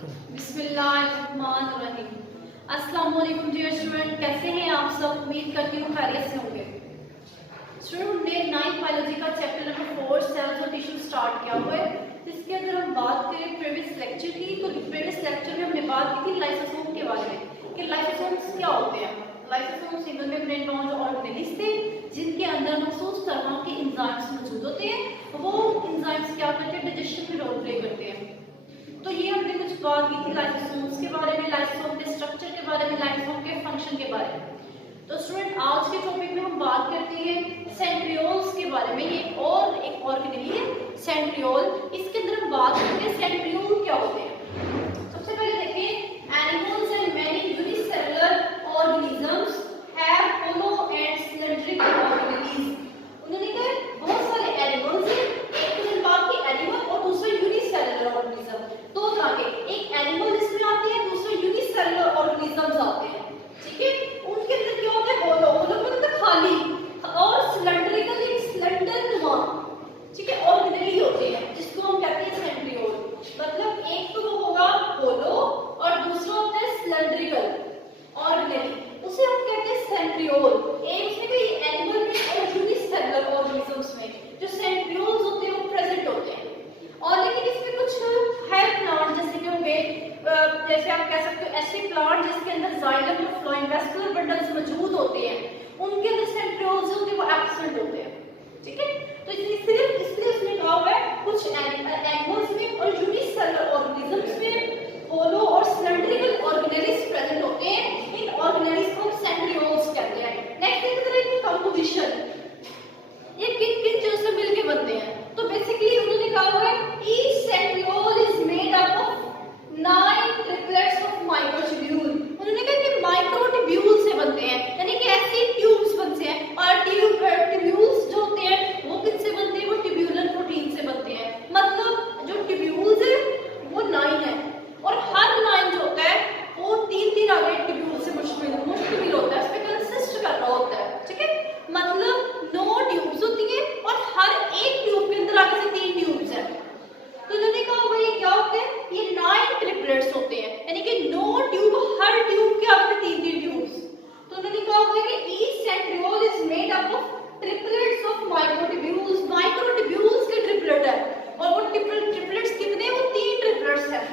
बिस्मिल्लाहिर्रहमानिर्रहीम। अस्सलाम वालेकुम डियर स्टूडेंट, कैसे हैं आप सब? उम्मीद करती हूँ खैरियत से होंगे। स्टूडेंट, हमने 9th बायोलॉजी का चैप्टर नंबर 4 सेल्स और टिश्यू स्टार्ट किया हुआ है। इसके अंदर हम बात करें प्रीवियस लेक्चर की, तो प्रीवियस लेक्चर में हमने बात की थी लाइसोसोम के बारे में कि लाइसोसोम्स क्या होते हैं। Lysosome single membrane bound organelles थे जिनके अंदर मखसूस तरह के एंजाइम्स मौजूद होते हैं। वो एंजाइम्स क्या करते हैं? डाइजेशन में रोल प्ले करते हैं। तो ये हमने कुछ बात की थी लाइसोसोम्स के बारे में, लाइसोसोम के स्ट्रक्चर के बारे में, लाइसोसोम के फंक्शन के बारे में। तो स्टूडेंट, आज के टॉपिक में हम बात करते हैं सेंट्रियोल्स के बारे में। ये और एक ऑर्गेनेल है सेंट्रियोल। इसके अंदर हम बात करते हैं सेंट्रियोल क्या होते हैं। सबसे पहले देखिए, animals and many unicellular organisms have hollow and cylindrical organelles. उन्होंने कहा बहुत सारे एनिमल्स हैं, एक तो बात की एनिमल और दूसरा यूनिसेलुलर ऑर्गेनिज्म। दो तरह के, एक एनिमल इसमें आते हैं, दूसरे यूनिसेलुलर ऑर्गेनिजम्स आते हैं। ठीक है, उनके अंदर क्या होता है? होलो मतलब खाली, और सिलेंड्रिकल एक सिलेंडर नुमा, ठीक है, ऑर्गेनेल होते हैं जिसको हम कहते हैं सेंट्रियोल। मतलब एक तो वो होगा होलो और दूसरा होता है सिलेंड्रिकल ऑर्गेनेल, उसे हम कहते हैं सेंट्रियोल। एक में भी एनिमल में और यूनिसेलुलर ऑर्गेनिजम्स में जो सेंट्रियोल्स होते हैं वो प्रेजेंट होते हैं। और लेकिन इसमें कुछ है प्लांट जैसे कि होंगे, जैसे आप कह सकते हो ऐसे प्लांट जिसके अंदर जाइलम और फ्लोएम वेस्कुलर बंडल्स मौजूद होते हैं, उनके अंदर सेंट्रियोल्स होते हैं वो एब्सेंट होते हैं। ठीक है, तो इसलिए उसने कहा हुआ है कुछ एनिमल्स में और यूनिसेलुलर ऑर्गेनिजम्स में होलो और सिलेंड्रिकल ऑर्गेनेल्स प्रेजेंट होते हैं। इन ऑर्गेनेल्स को सेंट्रियोल्स कहते हैं। नेक्स्ट देखते हैं इनकी कंपोजिशन, ये किन किन चीजों से मिलके बनते हैं। तो बेसिकली उन्होंने कहा हुआ है each centriole is made up of 9 triplets of microtubule. उन्होंने कहा कि माइक्रोट्यूब्यूल से बनते हैं, यानी कि ऐसे ट्यूब्स बनते हैं। और ट्यूब्यूल्स जो होते हैं वो किससे बनते हैं? वो ट्यूब्यूलर प्रोटीन से बनते हैं। मतलब जो ट्यूब्यूल्स है वो 9 है और हर 9 जो होता है वो 3 आगे ट्यूब्यूल से मुश्तमिल होता है, उसमें कंसिस्ट कर रहा होता है। ठीक है, मतलब 9 ट्यूब्स होती हैं और हर एक ट्यूब के अंदर आगे से 3 ट्यूब्स हैं। तो इन्होंने कहा भाई क्या होते हैं? ये 9 ट्रिपलेट्स होते हैं, यानी कि 9 ट्यूब, हर ट्यूब के आगे 3 ट्यूब्स। तो उन्होंने कहा हुआ है कि each centriole is made up of triplets of microtubules. Microtubules के ट्रिपलेट है और वो ट्रिपलेट्स कितने? वो 3 ट्रिपलेट्स हैं।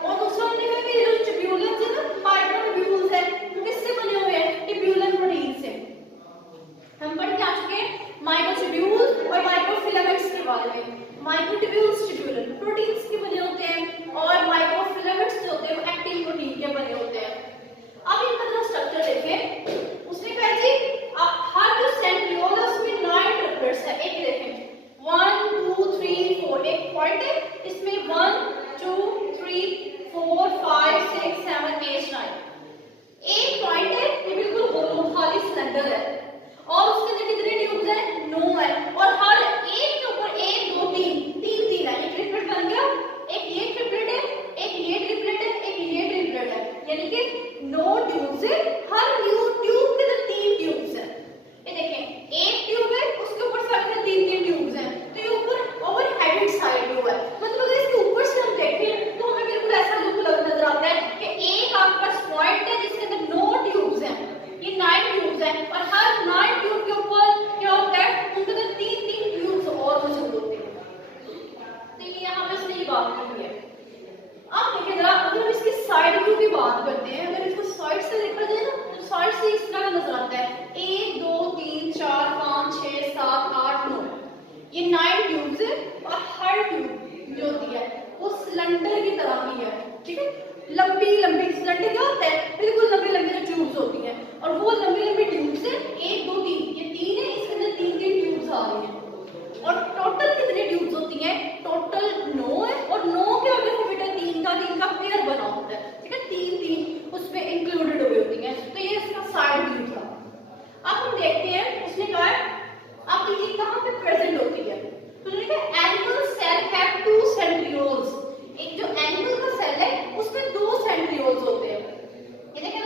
और दूसरा उन्होंने कहा कि जो ट्यूब्यूल्स है ना, माइक्रोट्यूब्यूल्स है, वो किससे बने हुए हैं? ट्यूब्यूलर प्रोटीन से। हम पढ़ के आ चुके हैं माइक्रोट्यूब्यूल्स और माइक्रोफिलामेंट्स के बारे में। माइक्रोट्यूब्यूल्स ट्यूब्यूलर प्रोटीन्स के बने होते हैं और माइक्रोफिलामेंट्स जो होते हैं वो एक्टिन प्रोटीन के बने होते हैं। अब इनका जरा स्ट्रक्चर देखें। उसने कहा जी हर जो सेंट्रियोल है उसमें 9 ट्रिपलेट्स है। एक देखें 1 2 3 4, एक पॉइंट है इसमें 1 2 3 4 5 6 7 8 9। एक पॉइंट है ये बिल्कुल होलो खाली सिलेंडर है और उसके अंदर कितने ट्यूब्स हैं? 9 है। और हर एक के ऊपर 1 2 3 है। एक ट्रिपलेट बन गया, एक ये ट्रिपलेट है, एक ये ट्रिपलेट है, एक ये ट्रिपलेट है, यानी कि 9 ट्यूब्स है। हर न्यू ट्यूब के अंदर 3 ट्यूब्स हैं। ये देखें, एक ट्यूब है उसके ऊपर साथ में 3 ट्यूब्स हैं। तो ये ऊपर ओवरहेडेड साइड व्यू है। मतलब अगर इसके ऊपर से हम देखें तो हमें बिल्कुल ऐसा लुक नजर आता है कि एक आपके पास पॉइंट है जिसके अंदर 9 ट्यूब्स हैं, ये 9 ट्यूब्स हैं और हर 9 ट्यूब के ऊपर क्या होता है? उनके अंदर 3 ट्यूब्स और मौजूद होते हैं। तो ये यहाँ पे इसने ये बात की है। अब देखिए जरा, अगर हम इसकी साइड व्यू की बात करते हैं, अगर इसको साइड से देखा जाए ना तो साइड से इस तरह नजर आता है 1 2 3 4 5 6 7 8 9। ये 9 ट्यूब्स है और हर ट्यूब जो होती है वो सिलेंडर की तरह की है। ठीक है, लंबी सिलेंडर क्या होता है? बिल्कुल लंबी जो ट्यूब्स होती हैं और वो लंबी ट्यूब्स है 1 2 3, ये 3 है, इसके अंदर 3 ट्यूब्स आ रही हैं। और टोटल कितनी ट्यूब्स होती हैं? टोटल 9 है और 9 के आगे से बेटा 3 का पेयर बना होता है। ठीक है, 3 उसमें इंक्लूडेड हुई होती हैं। तो ये इसका साइड व्यू था। अब हम देखते हैं उसने कहा है अब ये कहाँ पे प्रेजेंट होती है। तो उन्होंने कहा एनिमल सेल हैव 2 सेंट्रियोल्स। एक जो एनिमल का सेल है उसमें 2 सेंट्रियोल्स होते हैं। ये देखें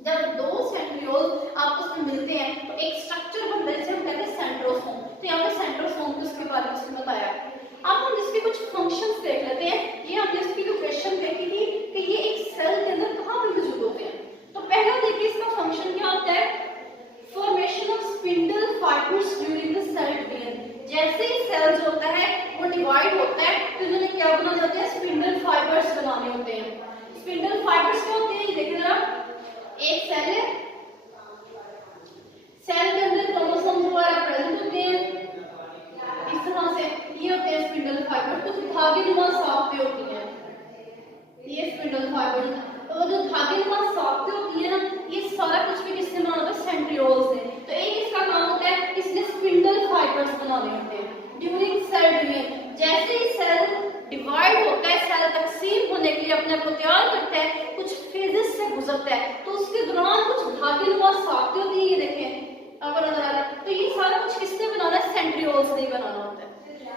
जब दो सेंट्रियोल्स आपस में मिलते हैं तो एक स्ट्रक्चर बनता है जिसे हम कहते हैं सेंट्रोसोम। तो यहाँ पे सेंट्रोसोम के उसके बारे में उसने बताया। अब हम इसके कुछ फंक्शंस देख लेते हैं। ये हमने इसकी जो क्वेश्चन देखी थी कि ये एक सेल के अंदर कहाँ पे मौजूद होते हैं। तो पहला देखिए इसका फंक्शन क्या होता है, formation of spindle fibres during the cell division. जैसे ही सेल्स होता है वो डिवाइड होता है तो इन्होंने क्या बनाने होते हैं, स्पिंडल फाइबर्स बनाने होते हैं। स्पिंडल फाइबर्स क्या होते हैं, ये देखिए जरा, एक सेल है, सेल के अंदर क्रोमोसोम वगैरह प्रेजेंट होते हैं इस तरह से, ये होते हैं स्पिंडल फाइबर। कुछ धागेनुमा साख्तें होती हैं, ये स्पिंडल फाइबर। तो जो धागेनुमा साख्तें होती है ना, ये सारा कुछ भी किससे बना होता है, सेंट्रियोल से। तो एक इसका काम होता है, इसने स्पिंडल फाइबर्स बनाने होते हैं ड्यूरिंग सेल डिवीजन। जैसे ही सेल डिवाइड होता है, सेल तकसीम होने के लिए अपने आप को तैयार करता है, कुछ फेजेस से गुजरता है, तो उसके दौरान कुछ धागेनुमा साख्तें होती है, ये देखें आपको नजर आ रहा है। तो ये सारा कुछ किसने बनाना है, सेंट्रियोल्स ने बनाना होता है।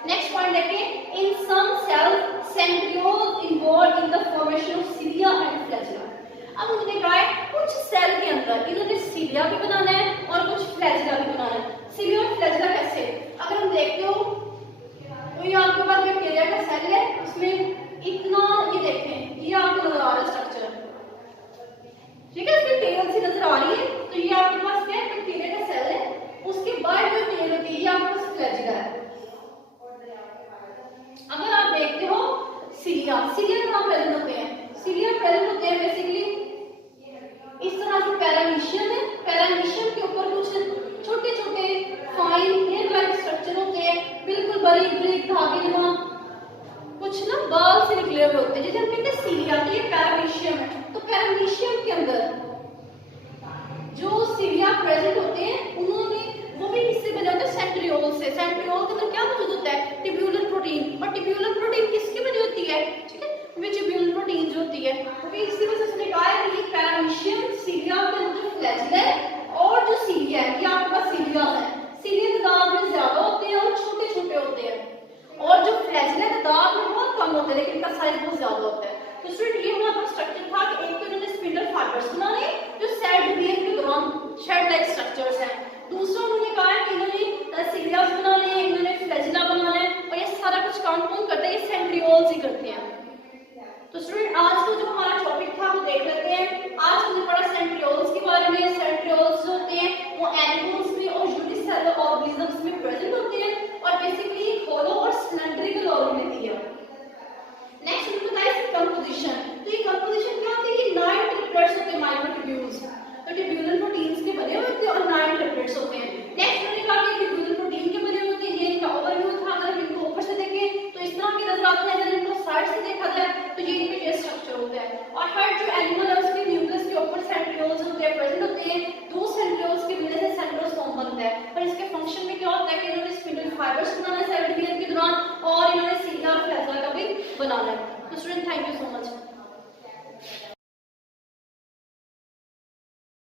नेक्स्ट पॉइंट देखिए, in some cell centrioles involve in the formation of cilia and flagella. अब उन्होंने कहा है कुछ सेल के अंदर इन्होंने सिलिया भी बनाना है और कुछ फ्लैजिला भी बनाना है। सिलिया और फ्लैजिला कैसे, अगर हम देखते हो तो ये आपके पास बैक्टीरिया का सेल है, उसमें इतना ये देखें, ये आपको नजर आ रहा है स्ट्रक्चर, ठीक है, इसमें टेल सी नजर आ रही है। तो ये आपके पास क्या है, बैक्टीरिया का सेल है, उसके बाद जो टेल होती है ये आपके पास फ्लैजिला है। अगर आप देखते हो सिलिया, सिलिया कहाँ प्रेजेंट होते हैं, सिलिया प्रेजेंट होते हैं बेसिकली इस तरह से पैरामीशियम है, पैरामीशियम के ऊपर कुछ छोटे छोटे फाइन हेयर लाइक स्ट्रक्चर होते हैं, बिल्कुल बारीक बारीक धागेनुमा कुछ ना बाल से निकले हुए होते हैं, जिसे हम कहते हैं सिलिया। तो ये पैरामीशियम है। तो पैरामीशियम के अंदर जो सिलिया प्रेजेंट होते हैं उन्होंने वो भी किससे बने होते हैं, सेंट्रियोल से। सेंट्रियोल के अंदर क्या मौजूद होता है, टिब्यूलर प्रोटीन। और टिब्यूलर प्रोटीन किसकी बनी होती है, ठीक है, टिब्यूलर प्रोटीन जो होती है वो भी इसी वजह से उसने कहा है कि पैरामीशियम सिलिया के अंदर फ्लैजिला है, और जो सिलिया है ये आपके पास सिलिया है, सिलिया दांत में ज्यादा होते हैं और छोटे छोटे होते हैं, और जो फ्लैजिला दांत में बहुत कम होते हैं लेकिन इनका साइज बहुत ज्यादा होता है। तो स्टूडेंट ये हमारा स्ट्रक्चर था कि एक तो इन्होंने स्पिंडल फाइबर्स बनाने जो सेल डिवीजन के दौरान शेड लाइक स्ट्रक्चर्स हैं, दूसरा उन्होंने कहा है कि इन्होंने सिलियास बनाने, इन्होंने फ्लैजिला बनाना है, और ये सारा कुछ काम कौन करते हैं, ये सेंट्रियोल्स ही करते हैं। तो स्टूडेंट आज का जो हमारा टॉपिक था वो देख लेते हैं। आज हमने पढ़ा सेंट्रियोल्स के बारे में। सेंट्रियोल्स जो होते हैं वो एनिमल्स में और यूनिसेलुलर ऑर्गेनिजम्स में प्रेजेंट होते हैं और बेसिकली होलो और सिलेंड्रिकल ऑर्गेनिटी है। नेक्स्ट हमने बताया इसकी कंपोजिशन। तो ये कंपोजिशन क्या होती है कि 9 ट्रिप्लेट्स होते हैं माइक्रोट्यूब्यूल्स। तो ट्यूब्यूलर प्रोटीन्स के बने हुए होते हैं और 9 ट्रिप्लेट्स होते हैं।